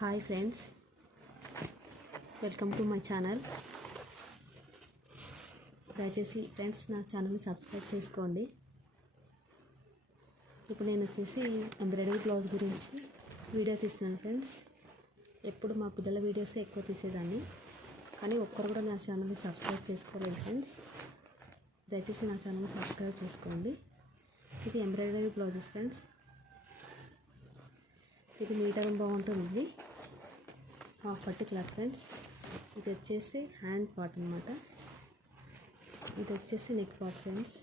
Hi friends, welcome to my channel. దయచేసి friends నా ఛానల్ని సబ్స్క్రైబ్ చేసుకోండి. ఇప్పుడు నేను వచ్చేసి ఎంబ్రాయిడరీ బ్లౌజ్ గురించి వీడియో తీస్తున్నాను ఫ్రెండ్స్. ఎప్పుడు మా పిల్లల వీడియోస్ ఎక్కువ తీసేదాన్ని, కానీ ఒక్కరు కూడా నా ఛానల్ని సబ్స్క్రైబ్ చేసుకోలేదు ఫ్రెండ్స్. దయచేసి నా ఛానల్ని సబ్స్క్రైబ్ చేసుకోండి. ఇది ఎంబ్రాయిడరీ బ్లౌజెస్ ఫ్రెండ్స్. ఇది మీటర్ బాగుంటుంది, హాఫ్ పట్టు క్లాత్ ఫ్రెండ్స్. ఇది వచ్చేసి హ్యాండ్ పార్ట్ అనమాట. ఇది వచ్చేసి neck part friends.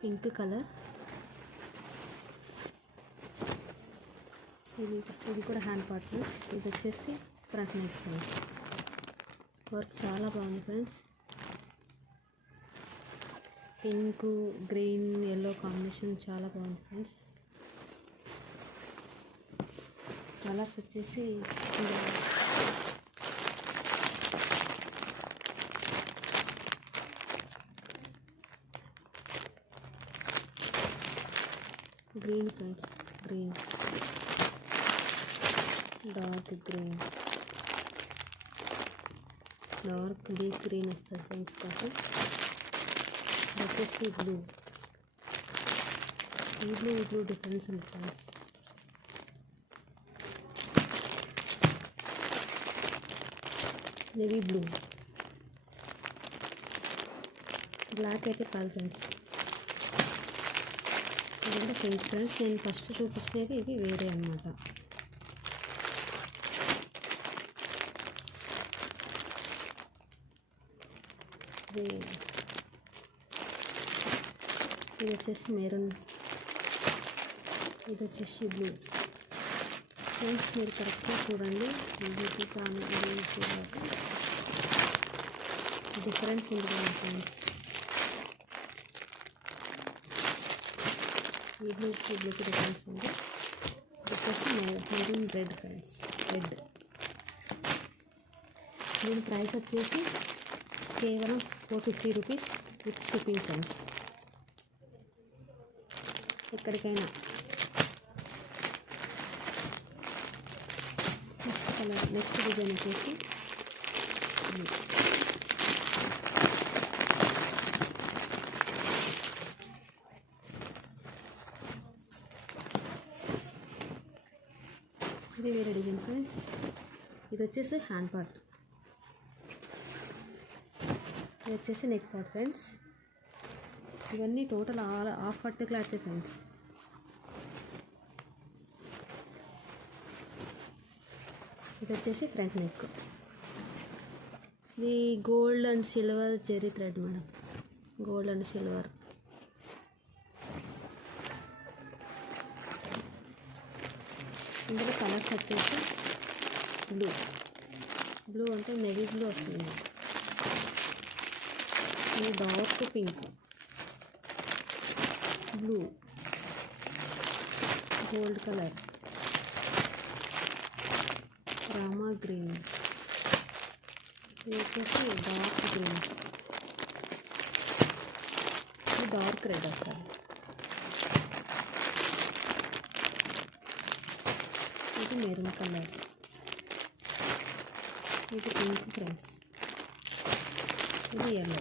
Pink colour. ఇది కూడా హ్యాండ్ పార్ట్ ఫ్రెండ్స్. ఇది వచ్చేసి ఫ్రంట్ నెక్ ఫ్రెండ్స్. వర్క్ చాలా బాగుంది friends. Pink, green, yellow combination చాలా బాగుంది ఫ్రెండ్స్. కలర్స్ వచ్చేసి green friends, green, dark green, dark deep green వస్తుంది ఫ్రెండ్స్. కోసం వచ్చేసి బ్లూ. ఈ బ్లూ డిఫరెన్స్ ఉంది ఫ్రెండ్స్. నేవీ బ్లూ, బ్లాక్ అయితే కాదు ఫ్రెండ్స్. ఇది కూడా పింక్ ఫ్రెండ్స్. నేను ఫస్ట్ చూపించేది ఇవి వేరే అన్నమాట. ఇది వచ్చేసి మెరూన్, ఇది వచ్చేసి బ్లూ ఫ్రెండ్స్. మీరు కరెక్ట్గా చూడండి, ఇది కానీ ఇది చూడాలి, డిఫరెన్స్ ఉంది కదా ఫ్రెండ్స్. ఈ బ్లూకి డిఫరెన్స్ ఉంది. ఇది వచ్చేసి మెరూన్ రెడ్ ఫ్రెండ్స్, రెడ్. దీని ప్రైస్ వచ్చేసి కేవలం 450 రూపీస్ విత్ షిప్పింగ్ ఫ్రెండ్స్. ఎక్కడికైనా. నెక్స్ట్ కలర్, నెక్స్ట్ డిజైన్ వచ్చేసి ఇది వేరే డిజైన్ ఫ్రెండ్స్. ఇది వచ్చేసి హ్యాండ్ పార్ట్, ఇది వచ్చేసి నెక్ పార్ట్ ఫ్రెండ్స్. ఇవన్నీ టోటల్ హాఫ్ పట్టు క్లాత్ ఫ్రెండ్స్. ఇది వచ్చేసి ఫ్రంట్ నెక్. ఇది gold and silver zari thread madam, gold and silver. ఇందులో కలర్స్ వచ్చేసి బ్లూ అంటే నేవీ బ్లూ వస్తుంది. ఇది dark pink, blue, gold colour, Rama green, ఇది వచ్చేసి డార్క్ గ్రీన్, ఇది డార్క్ రెడ్ వస్తుంది. ఇది మెరూన్ కలర్, ఇది పింక్ ఫ్రెండ్స్, ఇది ఎల్లో.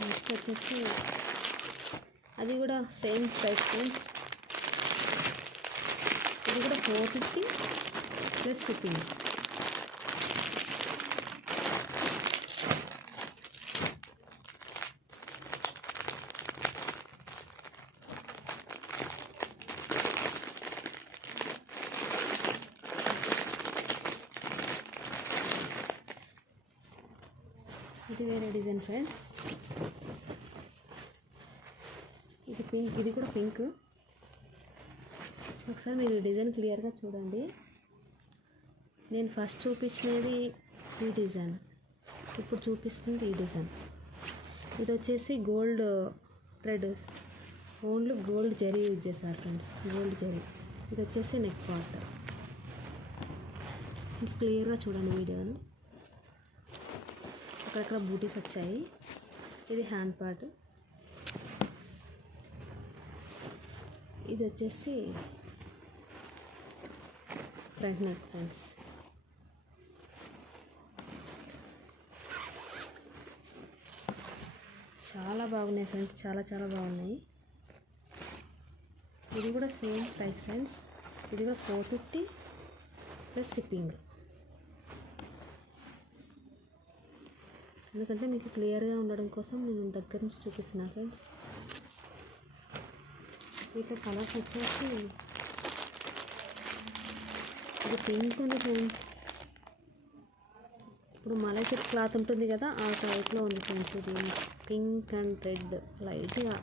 నెక్స్ట్ వచ్చేసి అది కూడా సేమ్ ప్రైస్ ఫ్రెండ్స్. ఇది కూడా 450 ప్లస్ షిప్పింగ్. ఇది వేరే డిజైన్ ఫ్రెండ్స్. ఇది పింక్, ఇది కూడా పింక్. ఒకసారి మీరు డిజైన్ క్లియర్గా చూడండి. నేను ఫస్ట్ చూపించినది ఈ డిజైన్, ఇప్పుడు చూపిస్తుంది ఈ డిజైన్. ఇది వచ్చేసి gold thread, only gold zari use చేశారు ఫ్రెండ్స్, గోల్డ్ జరీ. ఇది వచ్చేసి నెక్ పార్ట్. క్లియర్గా చూడండి వీడియోను. అక్కడక్కడ బూటీస్ వచ్చాయి. ఇది హ్యాండ్ పార్ట్. ఇది వచ్చేసి ఫ్రంట్ నెక్ ఫ్రెండ్స్. చాలా బాగున్నాయి ఫ్రెండ్స్, చాలా చాలా బాగున్నాయి. ఇది కూడా సేమ్ ప్రైస్ ఫ్రెండ్స్. ఇది కూడా 450 ప్లస్ షిప్పింగ్. ఎందుకంటే మీకు క్లియర్గా ఉండడం కోసం నేను దగ్గర నుంచి చూపిస్తున్నా ఫ్రెండ్స్. వీటిలో కలర్స్ వచ్చేసి ఇది పింక్ ఉంది ఫ్రెండ్స్. ఇప్పుడు మలై క్లాత్ ఉంటుంది కదా, ఆ టైప్లో ఉంది ఫ్రెండ్స్. ఇది పింక్ అండ్ రెడ్ లైట్గా.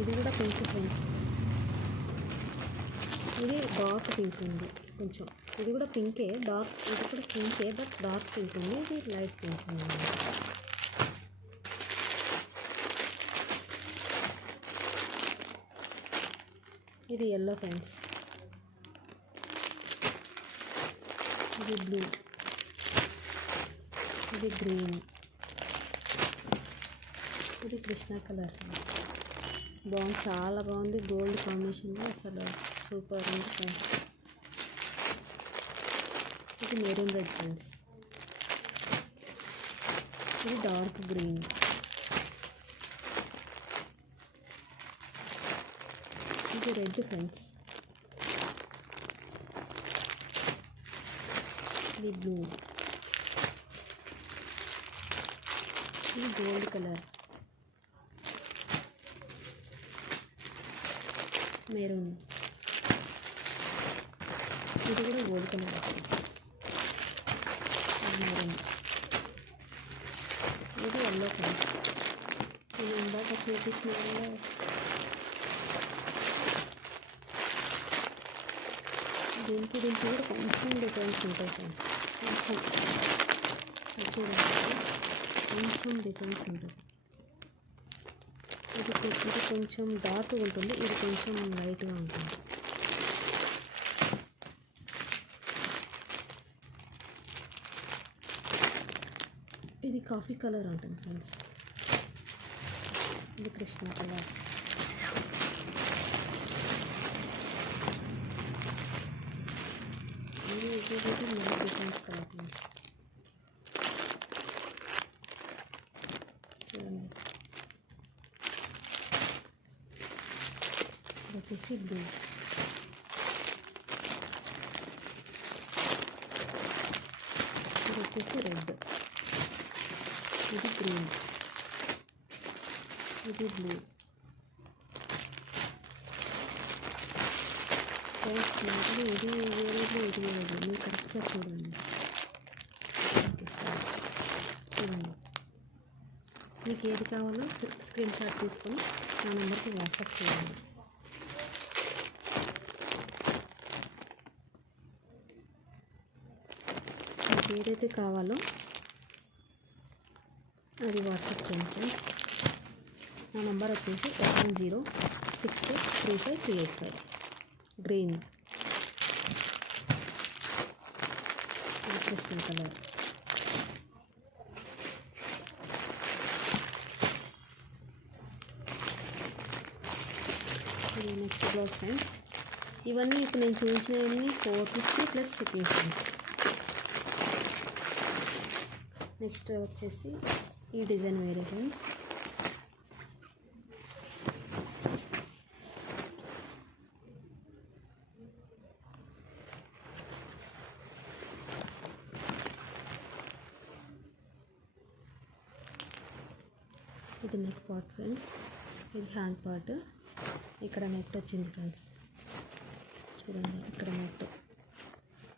ఇది కూడా పింక్ ఫ్రెండ్స్. ఇది డార్క్ పింక్ ఉంది కొంచెం. ఇది కూడా పింకే, డార్క్. ఇది కూడా పింకే బట్ డార్క్ పింక్ ఉంది. ఇది లైట్ పింక్ ఉంది. ఇది ఎల్లో ఫ్రెండ్స్. ఇది బ్లూ. ఇది గ్రీన్. ఇది కృష్ణ కలర్. బాగుంది, చాలా బాగుంది. గోల్డ్ కాంబినేషన్లో అసలు సూపర్ ఉంది ఫ్రెండ్స్. ఇది మెరూన్ రెడ్ ఫ్రెండ్స్. ఇది డార్క్ గ్రీన్. ఇది రెడ్ ఫ్రెండ్స్. ఇది బ్లూ. ఇది గోల్డ్ కలర్. మెరూన్. ఇది కూడా గోల్డ్ కలర్. మెరూన్. ఇది ఎల్లో కలర్. నేను ఇందాక చూపించిన దీనికి కూడా కొంచెం డిఫరెన్స్ ఉంటాయి ఫ్రెండ్స్. కొంచెం డిఫరెన్స్ ఉంటుంది. ఇది కొంచెం డార్క్ ఉంటుంది, ఇది కొంచెం లైట్గా ఉంటుంది. ఇది కాఫీ కలర్ ఉంటుంది ఫ్రెండ్స్. ఇది కృష్ణ కలర్. ఇది డిఫరెన్స్ కలర్ ఫ్రెండ్స్. వచ్చేసి బ్లూ. ఇది వచ్చేసి రెడ్. ఇది గ్రీన్. ఇది బ్లూ. ఇది వేరేది, ఇది వేరేది. మీరు కరెక్ట్గా చూడండి. చూడండి, మీకు ఏది కావాలో స్క్రీన్ షాట్ తీసుకొని నా నెంబర్కి వాట్సాప్ చేయండి. మీకు ఏదైతే కావాలో అది వాట్సాప్ చేయండి ఫ్రెండ్స్. నా నెంబర్ వచ్చేసి 8062353585. గ్రీన్. కృష్ణ కలర్. ఇది నెక్స్ట్ బ్లౌజ్ ఫ్రెండ్స్. ఇవన్నీ ఇప్పుడు నేను చూపించినవన్నీ 450 ప్లస్ షిప్పింగ్ ఫ్రెండ్స్. నెక్స్ట్ వచ్చేసి ఈ డిజైన్ వేరే ఫ్రెండ్స్. ఇది నెక్ పార్ట్ ఫ్రెండ్స్. ఇది హ్యాండ్ పార్ట్. ఇక్కడ నెట్ వచ్చింది ఫ్రెండ్స్. చూడండి, ఇక్కడ నెట్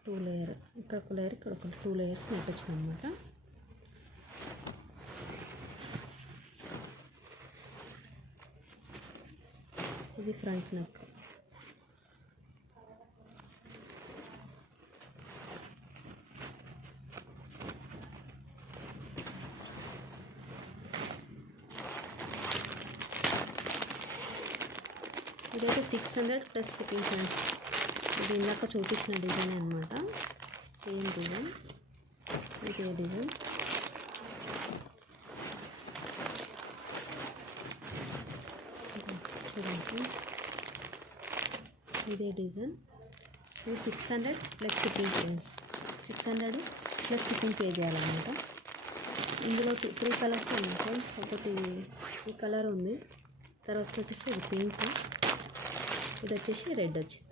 2 లేయర్. ఇక్కడ ఒక లేయర్, ఇక్కడ ఒక 2 లేయర్స్ నెట్ వచ్చింది అనమాట. ఇది ఫ్రంట్ నెక్. ఇదైతే 600 ప్లస్ షిప్పింగ్ ఫ్రెండ్స్. ఇది ఇందాక చూపించిన డిజైన్ అనమాట. Same design. ఇదే డిజైన్. చూడండి ఇదే డిజైన్. ఇది 600 plus shipping friends. 600 plus shipping pay చేయాలన్నమాట. ఇందులో 3 కలర్స్ ఉన్నాయి ఫ్రెండ్స్. ఒకటి ఈ కలర్ ఉంది, తర్వాత వచ్చేసి ఇది పింక్, ఇది వచ్చేసి రెడ్ వచ్చింది.